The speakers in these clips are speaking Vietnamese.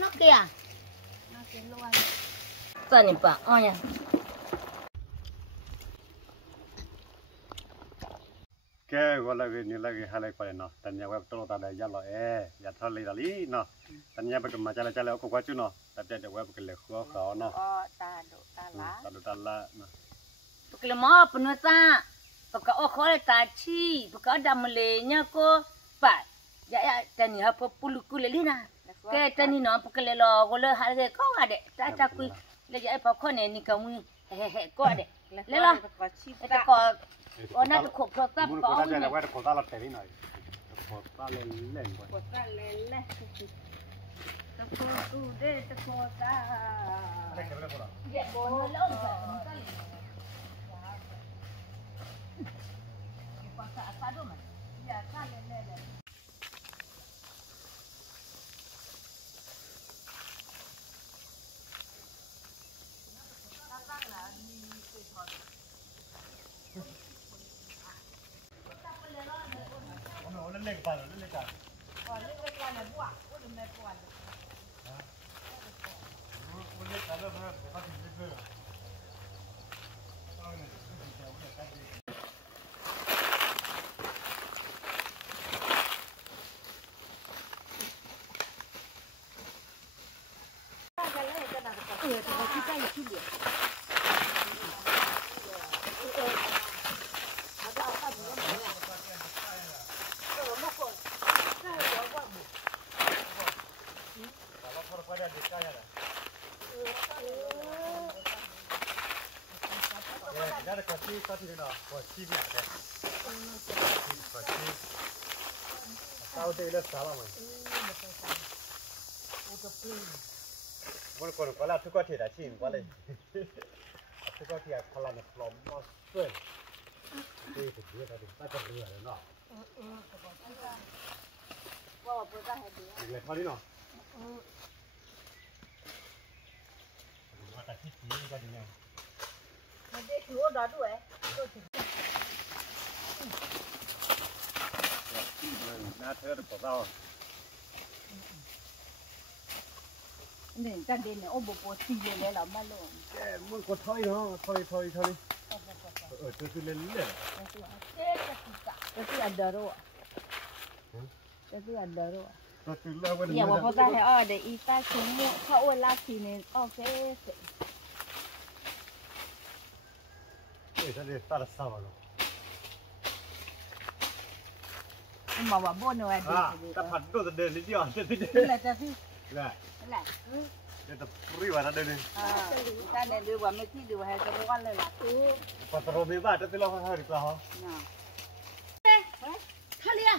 nó kìa. Nó kìa luôn. Sao nhỉ bà, nha. cái gọi là cái như là cái hai loại cái nó tận nhà web tôi ta đây giờ là giờ thôi lấy đi nó tận nhà bây giờ mà cha là có quá chứ nó tập cho web cái lệ khó nó Ta độ ta lá nó cái mỏ phần nữa ta cái ô khó là ta chi cái đam mê nhá cô phải dạ tên này học pulu kule lina cái tên này nó cái lo gọi là hai cái có à đấy ta quy là dạ học khó này cái mui có à đấy lấy lo cái có nó được khổ khổ tấp có cái này cái ta là thế này ta lên lên quá ta lên lên ta khổ tu đấy ta khổ ta dạ bố nó lớn rồi ta lên Apa dulu mas? Ya kan lele. nó lên cái lên cái Còn lên cái là buộc, có được mấy buộc. lên cái đó nó phải tìm cái cơ Ada kasih tadi na, kasih ni ada. Kasih. Tahu tu dia salah mana. Bukan kalau tu kau tidak sih, boleh. Tu kau tidak kalau nak lom masuk. Itu dia tadi, tak perlu ada na. Wah, boleh hadiah. Lihat kali na. Mata sih ni tadi ni. Nanti dua dah tu Nah, terus kau Nên ta đến này, bố bố xì lên là mà luôn. muốn có thôi nó, thôi. Tôi lên lên. Cái ăn rồi. Cái ăn rồi. Tôi lao bên. Nhà bọn ta hay để y ta chúng mua khẩu là thì nên ok. Esa de estar sábado. Mà bà bố nữa Ta phạt đôi ta đơn đi đi à? Là ta phi. Là. Là. Để ta free vào ta đơn đi. Ta nên đưa vào mấy cái đưa hay ta quan lại là. Phạt rồi mấy bạn ta phải lo hơi được không? Thôi đi à.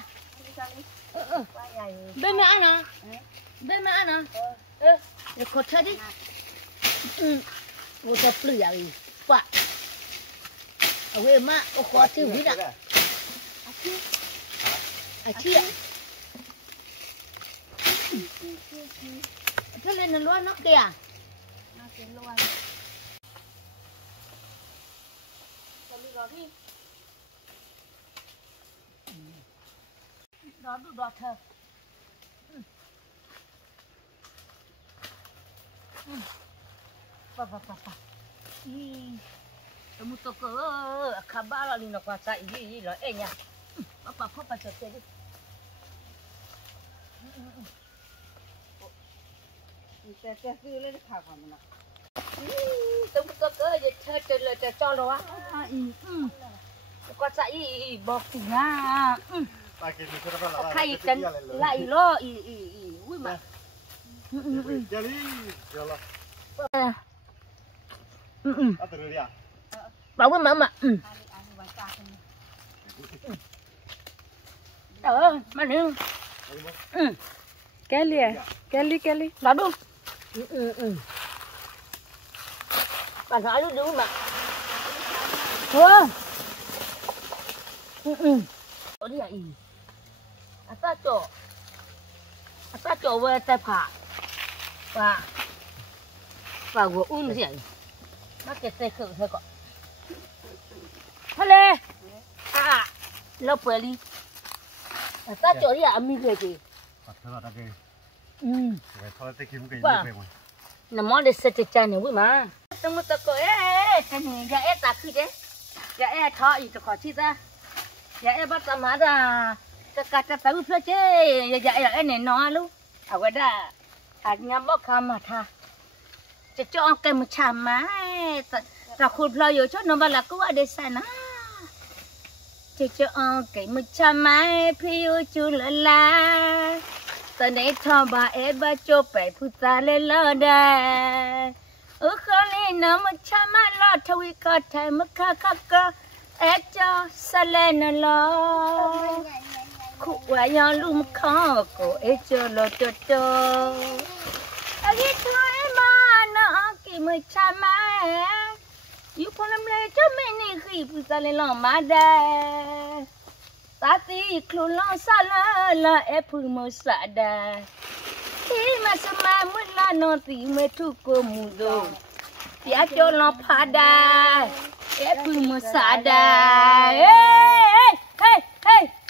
Bên mẹ ăn à? Bên mẹ ăn à? Để khó chơi đi. Vô ta plư à đi. Bạn. Ở quê mà có khó chịu gì ạ? Chị ạ. Thế lên nó luôn nó kìa. Nó kìa luôn. Còn đi rồi đi. Đó đủ đọt thơ. Bà. Một tổ cơ khá ba là nó qua chạy gì rồi ê nha. Bà phốt bà chợt đi. Cái cứ lên khảo của mình. Tôi một tổ cơ chơi lời cho nó á. Qua chạy bọc thì nha. Khay chân lại lo ui mà. Giờ đi, giờ là. Ở từ đi à? Bảo cái mà. Mà nương. Kelly. Đó đúng. Bạn nói đúng mà. Thôi. Ở đây à? Ta chỗ về ta phá. Và của un gì vậy? Nó cái tay khử thôi cọ. Thôi lê. Lộc về đi. Ta chỗ đi à? Mi về gì? Thật là cái. vậy thôi tôi kiếm cái gì về mà nó món để sẽ chơi nhiều quá mà tôi muốn tôi coi cái này giờ em tạt khi đấy giờ em thọ gì tôi khỏi chi ra giờ em bắt tao mà ra cái tao phải chứ giờ em này nó luôn à vậy đó nhắm bóc khăm mà tha cho cái một chạm má tao khụt lo rồi cho nó vào là cứ ở đây sai nó cho cái một chạm má phiêu chu la tao để thò bà em ba cho bé phụ ta lên lo đây khó lên nó một chạm má lo thôi có thể mất khá em cho sa lên lo khụ quá nhau luôn khó cổ em cho lo cho anh thôi mà nó kì mới cha má yêu con làm lệ cho mình đi khi phụ ta lên lòng má đà ta tí khôn lo xa la em phụ mơ xa đà khi mà sao mà muốn la nó tí mới thu cô mù đồ thì cho nó phá đà em phụ mơ xa đà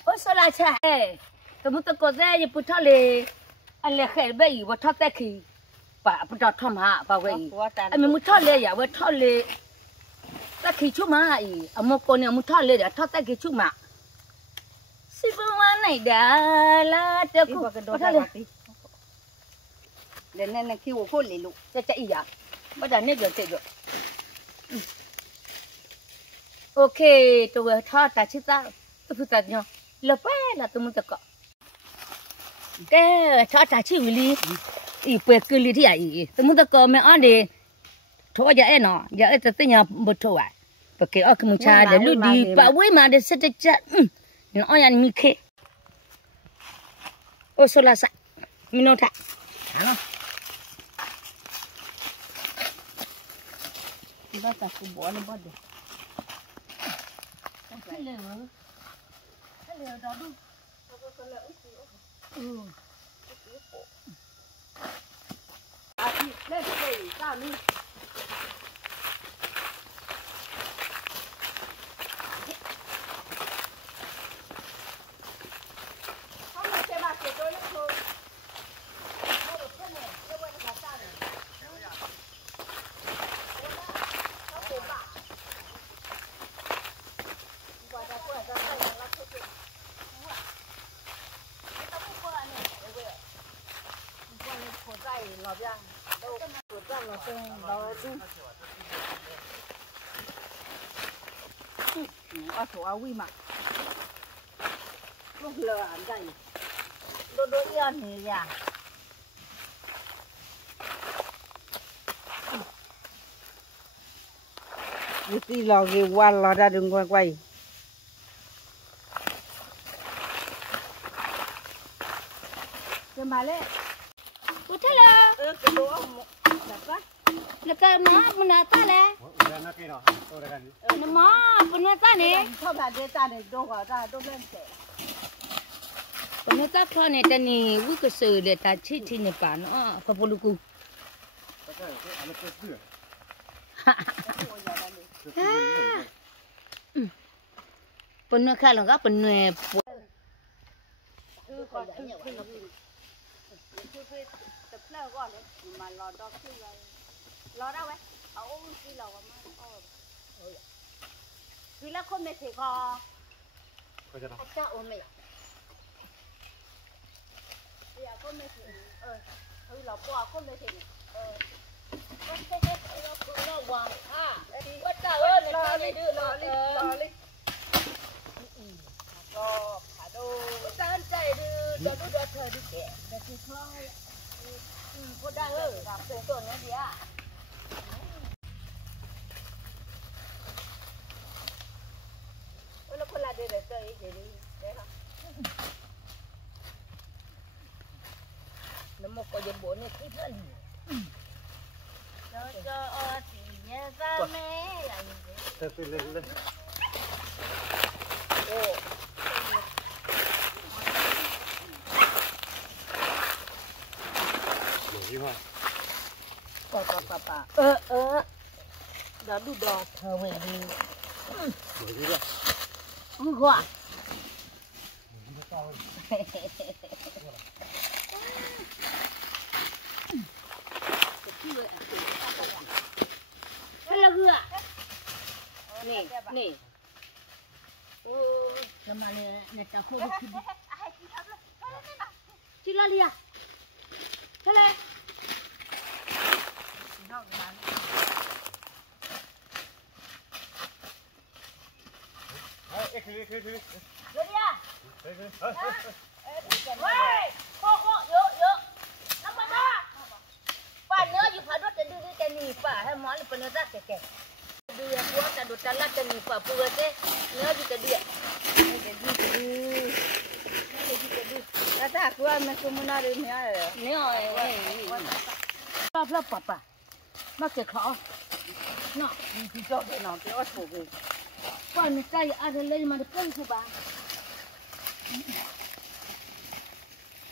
ôi sao lại chả tôi muốn tôi có ra như phụ thọ lệ anh lệ khẽ bây giờ thọ tay khi bà bắt đầu thầm hạ bà vậy anh mình muốn thọ lệ vậy thọ lệ ta khi chú mà ấy ở một con này muốn thọ lệ để thọ tay khi chú mà sư phụ này đã là cho cô thọ lệ để nên là khi của cô lì lụ chạy à bắt đầu nếp rồi chạy rồi ok tôi vừa thọ ta chứ ta tôi phụ ta nhau lập là tôi muốn ta có cái thọ ta chỉ vì ý bữa cứ đi thì ấy tôi muốn ta có mẹ ăn đi thôi giờ em nó giờ em tự nhiên một thôi à bởi cái ở cái mùng cha để lúc đi bảo với mà để sẽ chết nó ăn mi khé ô số là sao mi nô thà nó ta cũng bỏ nó bỏ đi cái lửa đó đúng lên đây sao đi ở chỗ áo quy mà lúc lừa ăn đây đôi yên thì à đi lò gì qua lò ra đừng quay cái mà lên ủa thế là cái đồ là cái nó mình là ta lẽ nó mỏ mình là ta nè không phải để ta này đồ vào ra đồ lên sẽ mình ta thôi này ta nè vui cái sự để ta chỉ này bà nó phải bù lu bên nó khai là gấp bên này tập lơ gọi đấy mà lò đo khi lò đâu ấy khi lò mà vì là không để thì có sao ôm mày bây giờ không để thì lò bò không để thì nó hoàng bắt đầu ơi lò đi lò thả đồ tan chạy đi đó thời đi kẻ để thì thôi cô đang làm cái tuần này gì à nó có là để chơi gì đi đấy hả nó một cái bộ này ít hơn cho thì nhớ ra mẹ là lên pa đó đủ đỏ thở về đi gọi นี่แล้วมาเนี่ยตาโคบคือจิลาเลียเท่าไรเฮ้ยคือ เดี๋ยวเฮ้ยโคเยอะน้ำมันมาป้าเนื้ออยู่ผ่านรถจะดูจะหนีป้าให้หมอเลยเป็นเนื้อแก่ดูya gua tak ada talat ni pa pura te nya juga dia kata aku ame semua ada ni ada ni bla papa mak ke kha no di jog ke no ke osu ke pa ni sai ada le ma de pun su ba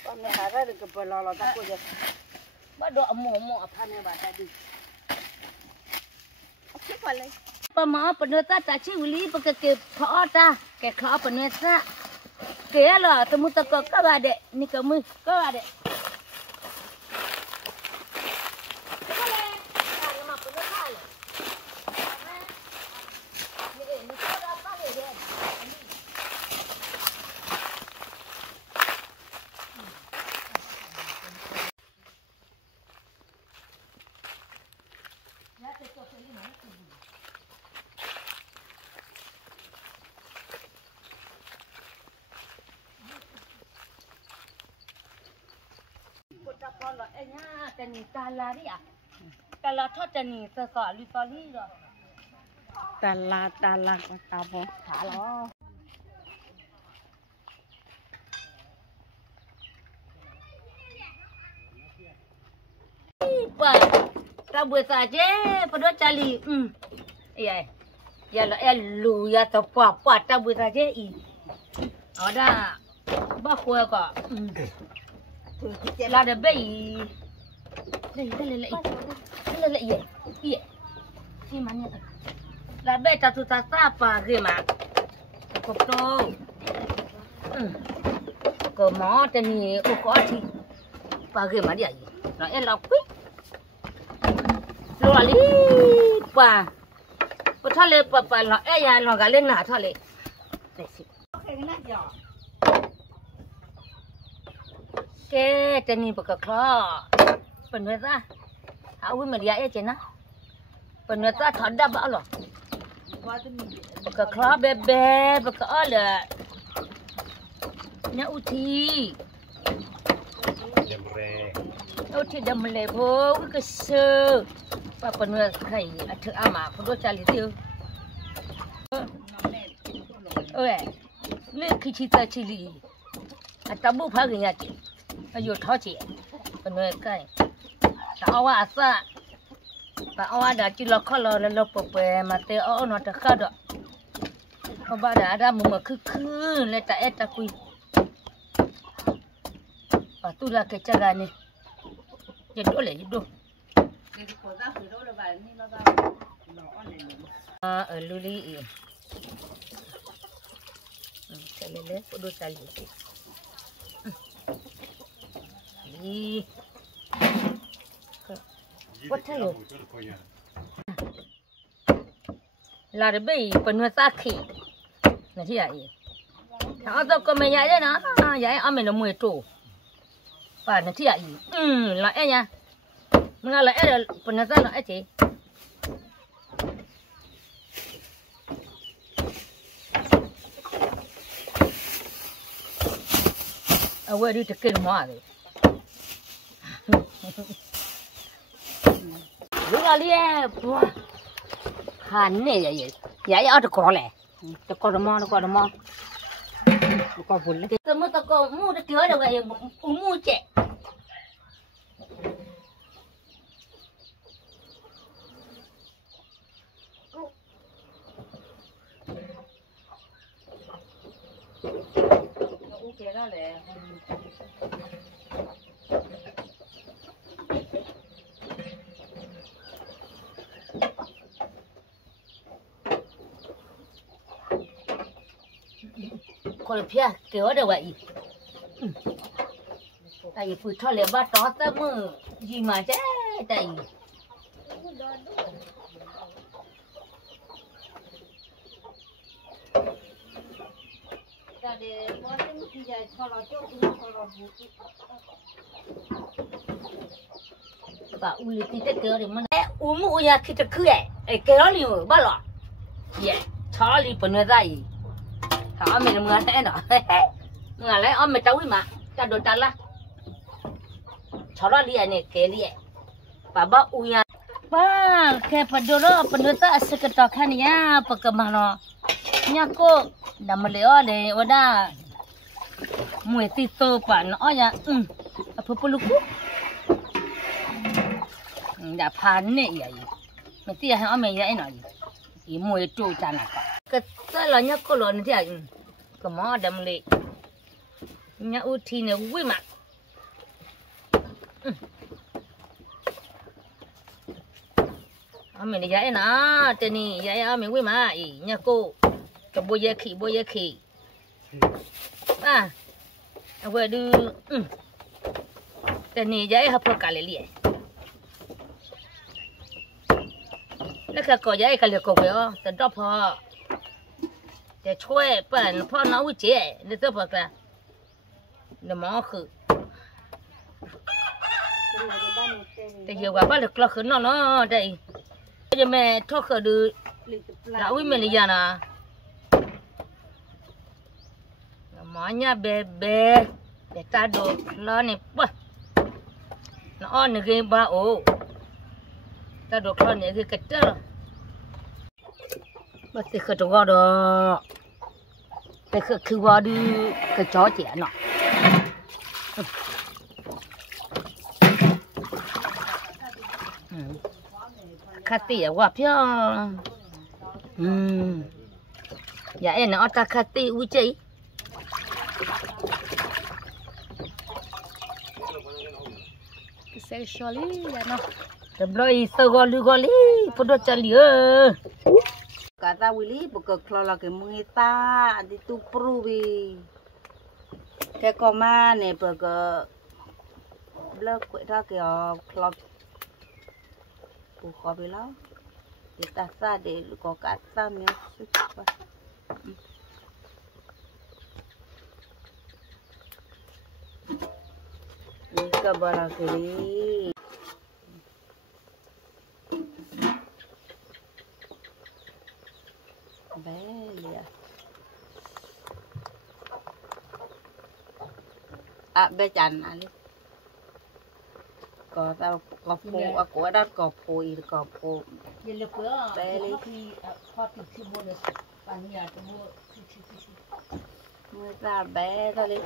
pa ni hara de ke pelolo tak ko je ba do amo apa ni ba tadi Boleh. Pama peneta tak ci uli pakai ke phota ke kha peneta ke la temu tak ka bade ni kamu ka bade Kalau enya tani talari ah, kalau thot tani sekali sekali dah. Tala kabo halo. Ipa, tak buat saja, pada cali. Iya, ya lo elu ya apa tak buat saja i. Ada, bawa kok. Là để bay đây iya si mana tu là bay ta tu ta apa ke mak ko to ko mo te ni ko thi pa ke ma dia là em lọc quýt lo li pa ko thale pa lo e ya lo ga lên na thale cái tên này bậc khó, phần người ta, áo mới dạy chứ na, phần người ta thọt đáp bảo rồi, bậc khó bé bé bậc khó là nhà uthi đầm lệ vô cái sơ, và phần người thầy thưa ama phần đôi chali tiêu, ơi, lên khi chi ta chi li, tabu phá cái nhà chị. Ayo tháo chị, bên ngoài cái, tao ăn sa, tao ăn đã chỉ lo khó lo là lo bể mà tao ăn nó đã khá đó, ông bà đã ra mua mà khứ lên tại ta quy, và tu là cái cha này, giờ đổ lại đổ, ở luli, chạy lên đổ chạy lên. What hello? Là để bị phần người ta khỉ, là thế này. Thằng tao còn mày nhảy đấy nó, nhảy ăn mình là 10 trổ, và là thế này. Là em nha, mình là em phần người ta là em chị. Quay đi thực kinh hóa rồi. Lúc nào đi hàn này vậy, vậy ở chỗ có lẽ, chỗ có đồ mò, có vốn đấy. Tôi mới tao có mua được kiểu đâu vậy, mua chè. Ok đó là con phía kiểu đâu vậy? Tại vì phụ cho lẽ ba tó ta mơ gì mà chứ tại ta để bỏ thêm cái gì cho nó chỗ cũng cho nó bù bà uli tí tết kia thì mình umu ya kita kue cái đó liền bao lọ yeah chó đi bên ngoài đây họ mình mua thế nào người lấy ông mình trâu mà ta đồ ta la chó đó liền này cái liền bà uya ba cái phần đồ đó phần đồ ta sẽ cái tao khăn ya pakai nó nhà cô nằm leo này ở đó mùi tít tô bà nó ya apa perlu đã phán nè vậy mình tiếc hay mình vậy nói gì mùi trôi cha nè cái là nhá cô lớn thì cái mỏ đầm lệ nhá u thì này vui mà mình vậy nè tên này vậy mình vui mà nhá cô cái bôi ye khỉ à vừa đưa tên này vậy hấp cả lại liềnแล้วก็ก็ย้ายกันเลยก็ไปอ๋อแต่ดอกพอแต่ช่วยเปิ้นพ่อน้องวิเจนี่ตัวพอกละนี่หมอคือแต่เยาว่าบ้านเล็กๆคือน้องเนาะได้จะแม่ทอคือดูลาวิเมลียานะหมอเนี่ยเบแต่ตาดูล้อนี่ป่ะน้องนี่คือบ้าโอตาดูล้อนี่คือกระเจ้าmà thì khởi trong đó thì khởi vào đi cái chó trẻ nọ khát tỉ quá phiêu dạ em nó ta khát tỉ uống chơi cái xe sholi là nó đâm lôi sờ goli phụ đồ chali ơ kata Willy buka kelola ke mengita di tu perubi ke koma ne buka blok kuda ke klub buka bilau kita sa de ko kata mi supa ni ka bara kiri Belia. Becan ali. Có tao có phụ của đó có phụ có phụ. Giờ là bữa thì khoa thì chưa mua được bàn nhà thì mua Người ta bé ra đi.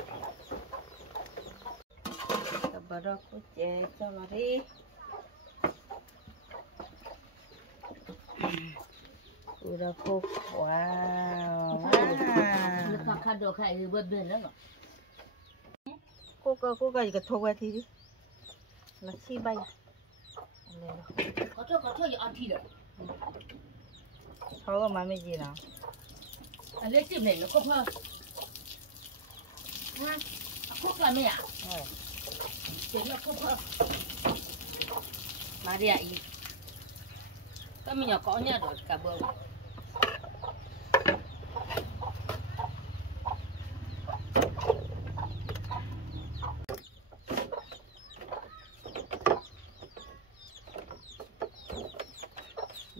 Bà đó có chè cho nó đi. Udah kok, wow. Lepas kado kayak berbeda lah. Cô cái thua thì đi. Là chi bay. Có cho giờ ăn thịt rồi. Thôi mà mấy gì nào. Anh lấy chim này nó khóc hơn. Ha, khóc là mấy à? Chim nó khóc hơn. Mà đi ạ. Các mình nhỏ có nha rồi cả bờ.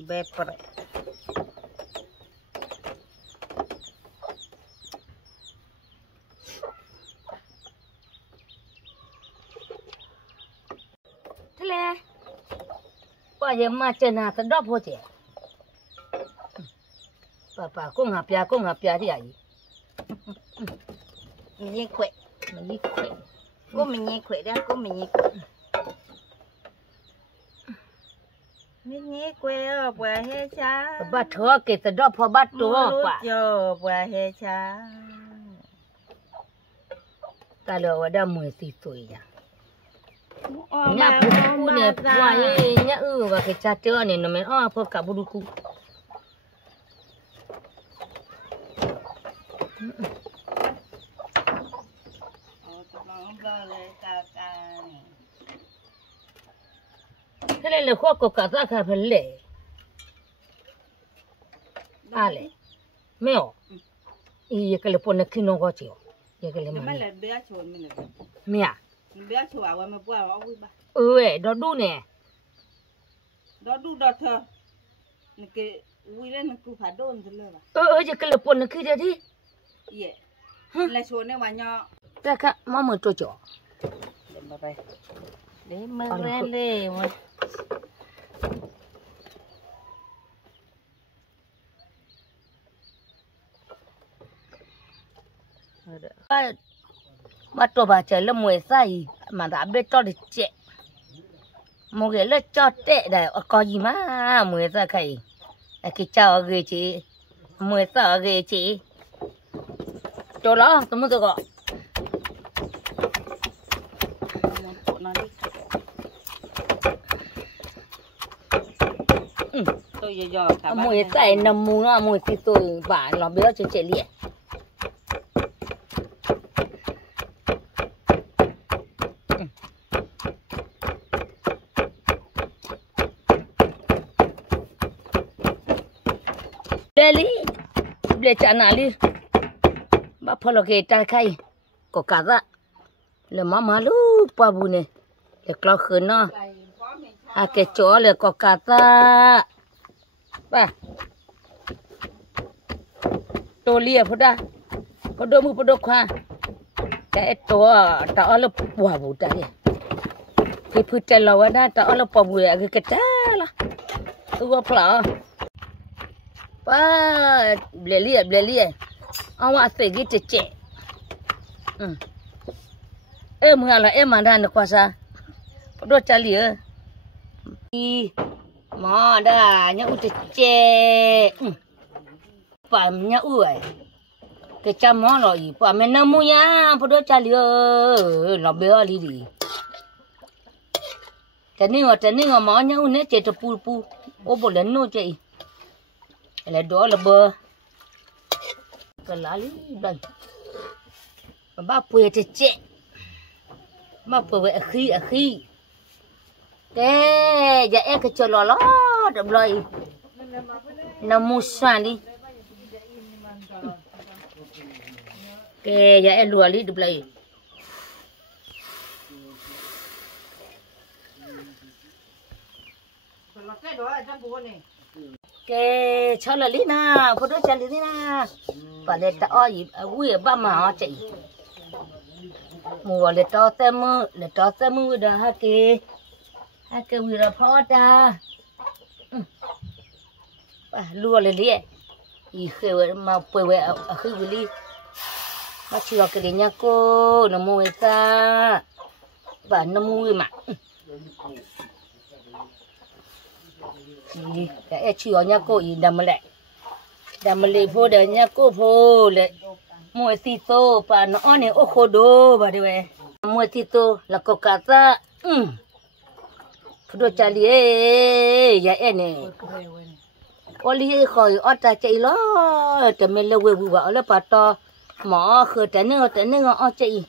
Bepre. Thế lẽ bây giờ mà chân nào tao đóp vô chị bà cũng hạp ya thì ai Mình nhẹ khỏe. mình đi khỏe Cô mình nhẹ khỏe đó, cô mình nhẹ khỏe. Mình nhẹ khỏe ở bờ hè cha. bà thua cái tao đóp vào bắt đồ quả Cho bờ hè cha. ta lỡ ở đây 10 tuổi à nhà phụ này qua nhà và cái cha chơi này nó mới phụ cả bù cu thế này là khoa của cả ra cả phần lệ à lệ 没有，一个了不能看那个叫，一个了嘛。你们来不要求你们了，没呀？你不要求啊，我们不要我会吧。喂，到度呢？đó đủ đó thôi cái uy lên nó cứ phải đôn thôi là Giờ cái là bún nó kia đi. yeah là số này mà nhỏ Ra cả mà mình cho chó. để mà lên đi mà bắt đầu bà chơi là mùi say mà đã biết cho được chết. Một cái là cho tệ đấy, có gì mà mùi ra khay. Cái chào ghê chị, mùi sa ghê chị. Cho đó, tôi muốn tôi gọi. tôi giờ mùi say nằm mùi nó mùi thì tôi bà nó biết cho chị liền. Deli, beli cana li, bapa lo ke tarkai, ko kaza, le mama lu pabu ne, le klau khena, ke cho le ko kaza, ba, to lia phoda, podo mu podo kha, ke to ta ala pabu ta ni, ke phute lawa na ta ala pabu ya ke ta la, tu apa ba beli awak segi cecek mengala mana nak kuasa pada cali ma dah nya cecek pamnya uai kecam ma lo i pa menamu ya pada cali lo beli di tani ma nya une cecek pulpu oh boleh no cek là đó là bơ cái lá lý đây mà ba quê thì chết mà quê khi cái giờ em cái cho lo đập rồi nằm mua xoan đi cái giờ em lùa đi đập rồi cái đó là trong buồn này cái cho là lý na, phụ nữ cho lý na, và để tao gì, vui ba mà chị, mùa để tao xem mưa đó ha cái vui là phó ta, và lúa lên đi, ý khơi mà quay về khơi về đi, mà chỉ là cái nhà cô nó mua ta, và nó mua mà. Cái chiều nhà cô ý đầm lệ phố đời nhà cô phố lệ mua xì tô và nó này ô khô đô bà đây vậy mua xì tô là có cả ta đồ chả lìa ya em này ô lìa khỏi ô ta chạy lo để mình lâu về vừa là bà to mỏ khơi té nữa ô chạy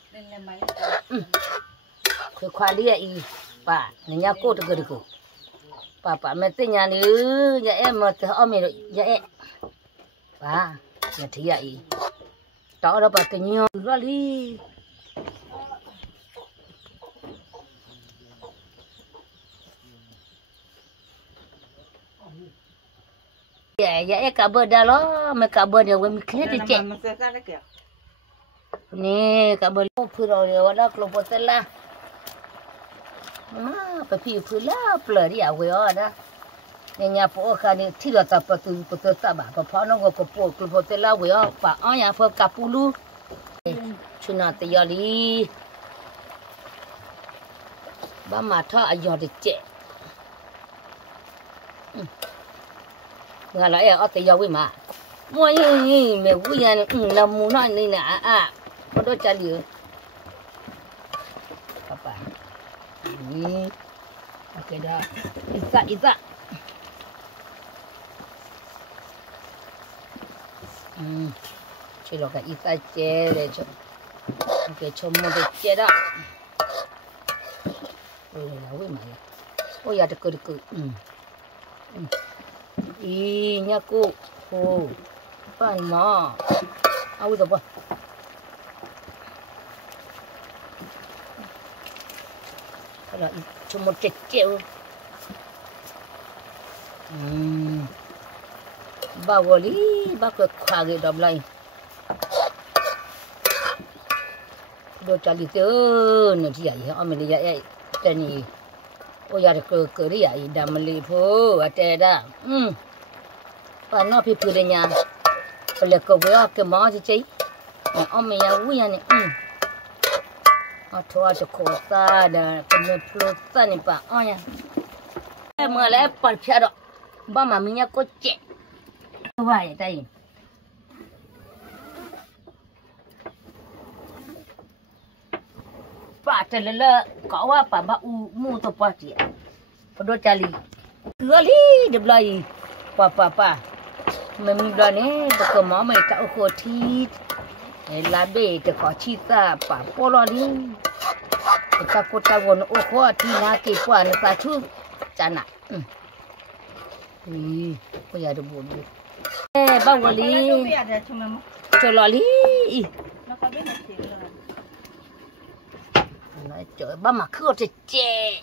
khơi khoa lìa ý bà nhà cô được được papa mẹ tin nhà nữ nhà em mà thợ ông mẹ rồi nhà em bà nhà thì vậy đó là bà cái nhau ra đi dạ em cả bữa đó lo mẹ cả bữa đều quên khét đi chị nè cả bữa lúc vừa rồi đó lúc bữa là phải phi phi lá pleur đi à vậy đó nhà phố cái này thì là tập từ tập bà phá nó có phố tới là vậy bà ở nhà phố Kapulu chuyện nào thì giờ đi bà mà thọ giờ thì chết ngà lại ở tới giờ vậy mà mua gì mẹ vui nhà là mua nó này nè có đôi cha liều papa okay dah. Isak. Cilo cái isak che để cho. Okay, cho mua được che đó. Ôi là ôi mà. Ôi ya được. Ý nha cô. Pan ma. Awi tu apa? Kalau cuma cecil. Bawali, bakal kagak dah belai. Dua kali tu nanti ya, ambil ya tani. Oh ya ke dia dah melipu ada dah. Pana pipurnya. Kalau kau buat ke mana sih? Ambil yang uya ni. Atau ada kota dah penuh ni pak. Oh ya. Mengalih percaya. Bama minyak kocek. Wah ya tadi. Pak terlelak kau apa bau mu tu pasti. Kedua kali. Kali dia belai. Pa. Memang ni bukan mama tak ukotit. Labe te kau cita pa pola ni. Kita kota gon ukoti nak puan satu cana. Kau ya ada bulu. Bawali. Colali. Nói trời ba mà khưa thì chè.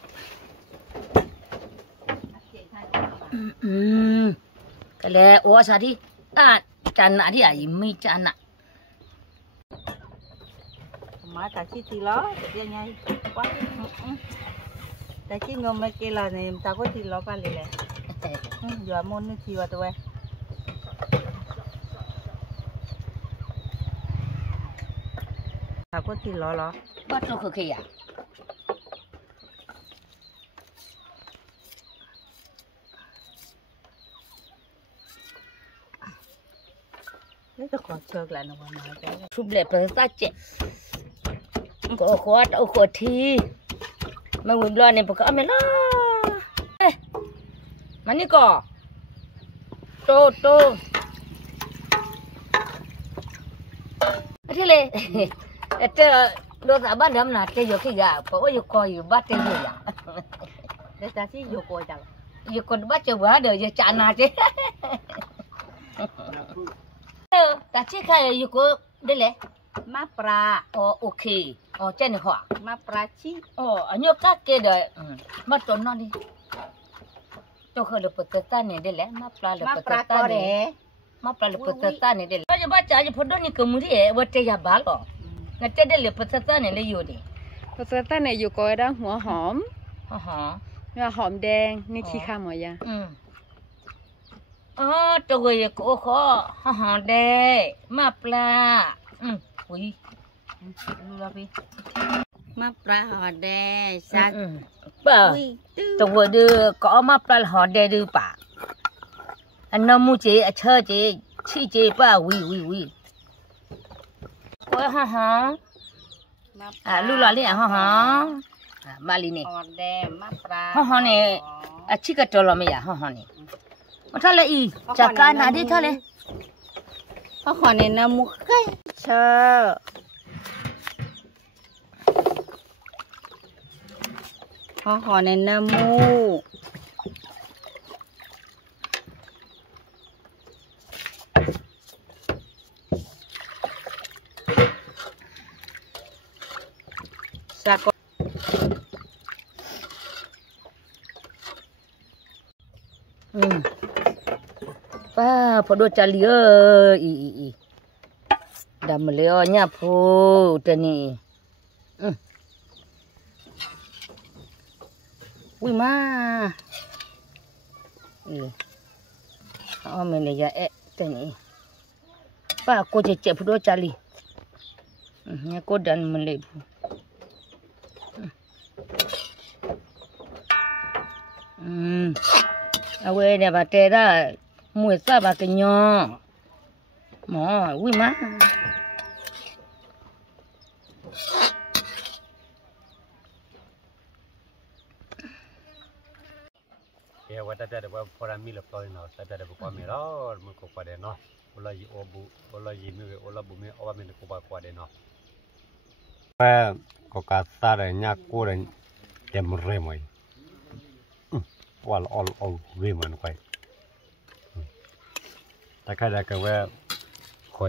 Cái này ủa sao đi? Chăn nạ đi à? Mi chăn nạ. Má ta chỉ thì lo, dia nhai quá. Ta chỉ ngom mấy cái là này ta có thì lo cả lệ. Giờ môn nó chi vào tụi. Ta có thì lo. Bắt nó khơi à? Thế tôi còn chơi lại nó mà cái. Súp lệ phải sát chè. Có khó đâu khó thi. Mà người lo này phải có mày lo. Mà ní cỏ. Tô. Thế lệ. Đôi ta bắt đâm là cái gì gà, có yêu coi bắt cái gì à? Để ta chỉ yêu coi chẳng. Yêu coi bắt cho bữa đời giờ chán à chứ. Ta chỉ khai yêu coi đây lẽ. Má pra. Ok. Trên này họ. Má pra chi. Anh nhớ các cái đời. Mất trốn nó đi. Tôi khơi được bật tay này đây lẽ. Má pra được bật tay này. Má pra được bật tay này đây lẽ. Bây giờ bắt chả cho phốt đôi như cầm mũi ấy, vợ trai già bá lọ. Ngã trai đây là bật tay này lấy vô đi. ภาษาใต้เนี่ยอยู่กอยด้านหัวหอม Hả? หอมแดงนี่ขี้ข้าหมอยา Tôi có khó đây. Má pra. Ui. Lu đi. Má pra họ đè sa. Bà. Tôi đưa có má pra họ đây đưa bà. Anh nó mua chế chơi chế chi chế bà ui. Có hả? Lu đi hả? Bali nè. Họ đè má pra. Hả nè. Chỉ cái trò làm gì hả nè. Mà thôi lại chả cá nào đi thôi này. Họ này nó mua cái chờ. Họ này nó mua. Sao con? Pa, podo cali ơi. Dah melihatnya pu tani. Ui ma. Mình lấy tani. Pa, cô cecep podo cali. Nya cô dan melihat. Awe ni bate dah. Mui sa ba cái nhỏ. Mỏ, ui má. Ya, wata ada buat orang milik kau ini, tapi ada buat kami lah, mereka pada no. Olah ye obu, olah ye mi, olah bumi, orang milik kau pada no. Kau kata nyak kurang jam remai. Wal all reman kau. Tak ada kau ขอ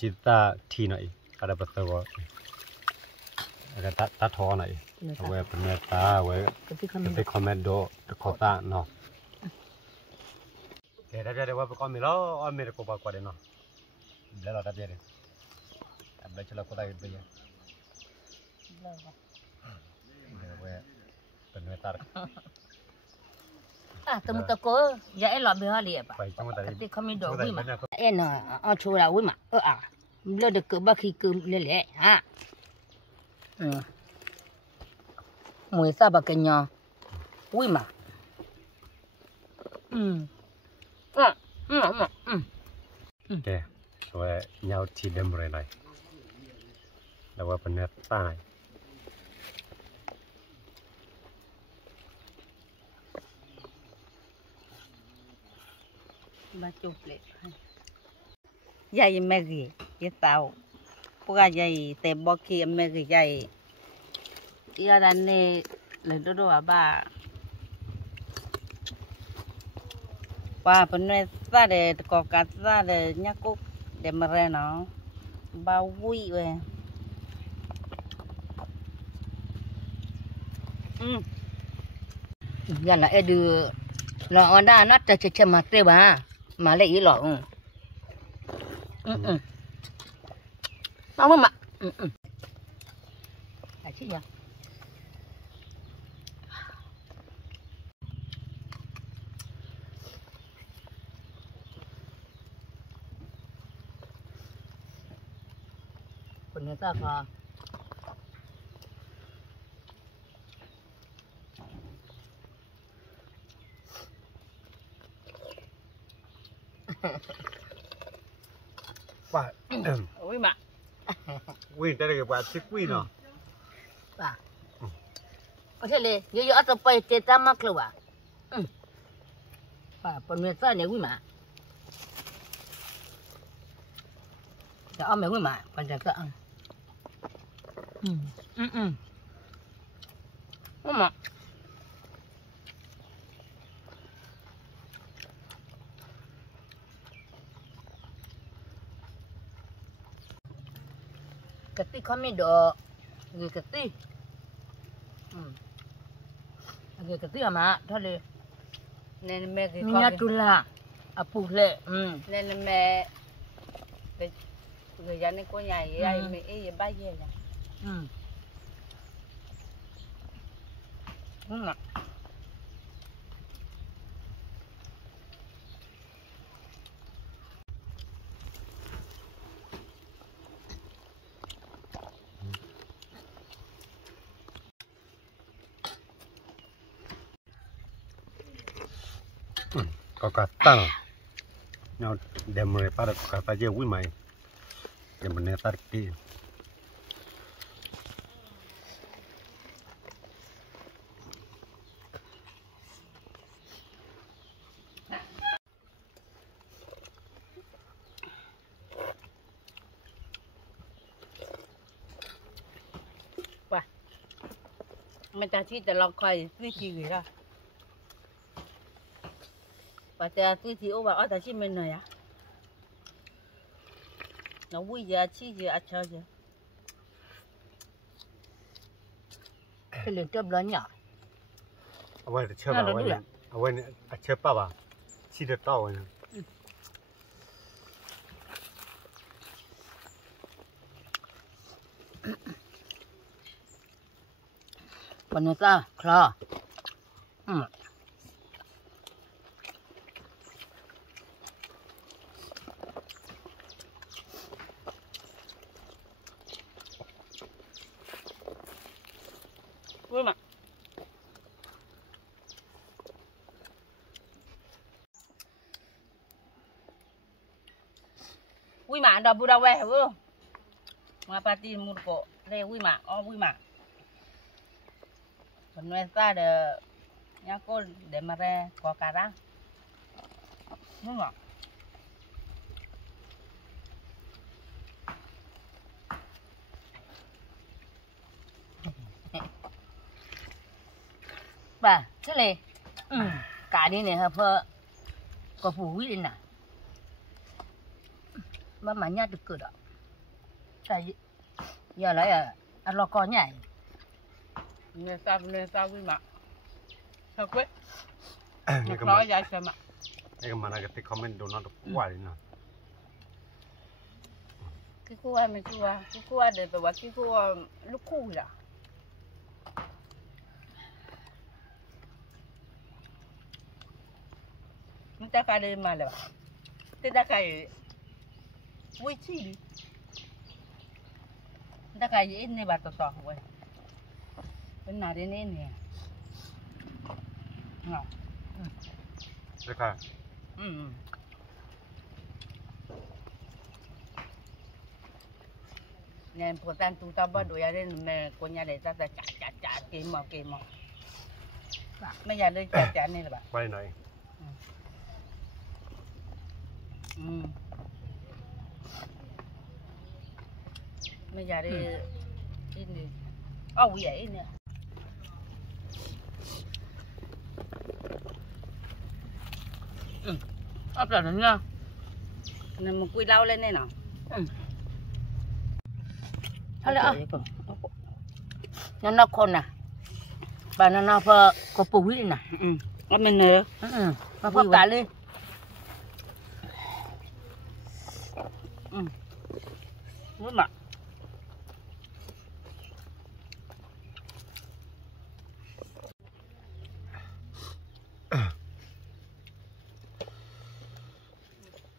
ชิตาทีหน่อยอะไรประตูก็ตัดท้อหน่อยเอาไว้เป็นเมตาไว้ไปคอมเมนต์ดูขอตาเนาะเดี๋ยวได้ว่าไปคอมเมนต์แล้วอ้อมเมย์ก็บอกว่าเดี๋ยวเนาะเดี๋ยวเราได้เดี๋ยวอันนี้จะเราก็ได้ไปยังเดี๋ยวไว้เป็นเมตาtemu toko ya elo be ha le ba ไปจังหวัดไหน ti kami do wi ma e na a chu la wi ma lo de ke ba ki ke le ha mui sa ba ke nya wi maแกไว้ยาวที่เดิมเลยหน่อยแล้วว่าเป็นเมตาba chụp lại dây mẹ gì cái tàu qua dây tè bò kia mẹ gì dây ia đàn này lấy đồ đồ à ba ba phần này ra để có cá ra để nhắc cúc để mà ra nó bao vui rồi ya la e du la onda na ta che ma te ba ma le yi lo ma à chị yaคนนี้ตาค่ะว่า ui mà วิ่งได้เลยว่าชิควิ่งเนาะ bà có thể là giờ giờ tao bay tê ta mắc luôn à bà còn người ta này ui mà giờ ông mày ui mà còn giờ cái ăn mà cái tí khôngមានđộ người cái tí người cái tí mà thôi đi nên mẹ cái nhát tu la à phụ lệ nên mẹ người dân này có nhà vậy mẹ ấy ba về nè đúng rồi có cả tăng nhau đem người ta được cả ta chơi vui mày để mình ta được đi mình ta chỉ để lo coi cái gì vậy đó bà ta thì ô bà ở tại mình này à nó vui giờ chi giờ ăn chơi giờ cái lượng trộm lớn nhỏเอาไว้เชื่อป่ะเอาไว้เชื่อป่ะบ่ชีเด็ดต่อไว้ còn người ta kho vui mà vui mà đâu bù đâu về không mà party mua cổ đây vui mà vui mà còn người ta để nhà cô để mà ra có cả đó đúng không bà thế này cả đi này hợp có phụ quý đi nè mà nhà được cửa đó tại giờ lại à lo con nhảy Nè sao với mà sao quét Ini nói ra sao mà kemana ketik komen donat kuat ini. cái cua để bảo cái cua lúc khu là chúng ta cài đây mà là chúng ta cài vui chi đi chúng ta cài gì này bà tỏ vậy bên nào đến nè ngọc Dekat. Nè phụ tan tu ta bắt đuổi lên mẹ của nhà để ta chả kìm mò mấy nhà đây chả này là bà Quay này. mấy nhà đây in đi vậy nè ấp rồi nha nè một quy lau lên đây nào thôi rồi nó con nè bà nó phơ có bùi đi nè ấp mình nữa nó phơ cả đi đúng mà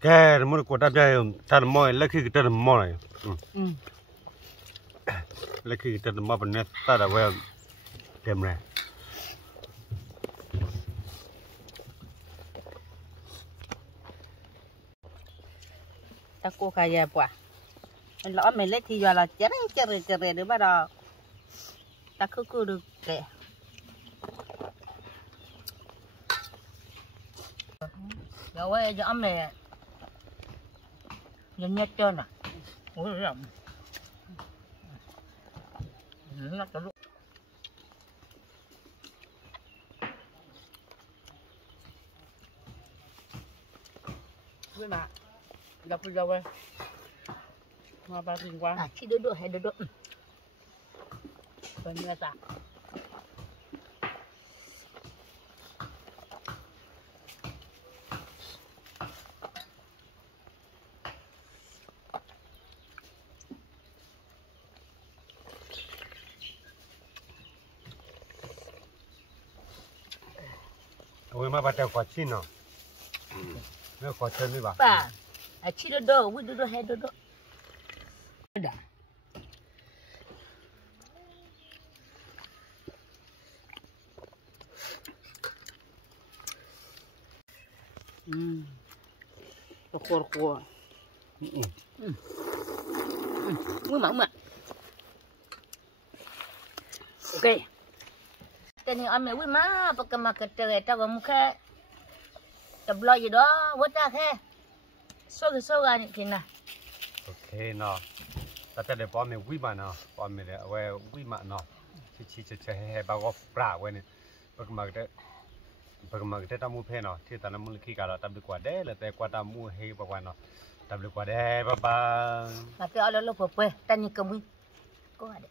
Cái muốn của ta đây, ta mồi lấy khi ta mồi này. Lấy khi ta mồi bên này ta đã về tìm này. ta cô khai ra quả lỡ mày lấy thì giờ là chén chè được bắt đầu ta cứ được kệ rồi giờ ông này nhìn nhất trơn à ôi rộng nó có lúc với mà gặp đi đâu đây mà ba tình quá à chỉ đôi hay đôi còn như ta Ôi mà bắt đầu có chín nào. Nó có chân đi bà. bà à chỉ đôi với đôi hay đôi đã khô mới mỏng mà ok cái này ông mẹ quý má bậc mà cái trời tao còn mua tập lo gì đó vớt ra khe số ra như thế này Ok nó. Ta sẽ để bỏ mình quý mà nó, bỏ mình để về quý mà nó. Chỉ hay bao gồm bả vậy này. Bậc mà cái ta mua phe nó, thì ta mua khi cả là ta được quả đế là ta qua ta mua hay bao quan nó. Ta được quả đế ba. mà cái ở đó lúc vừa quê ta như cầm có à đấy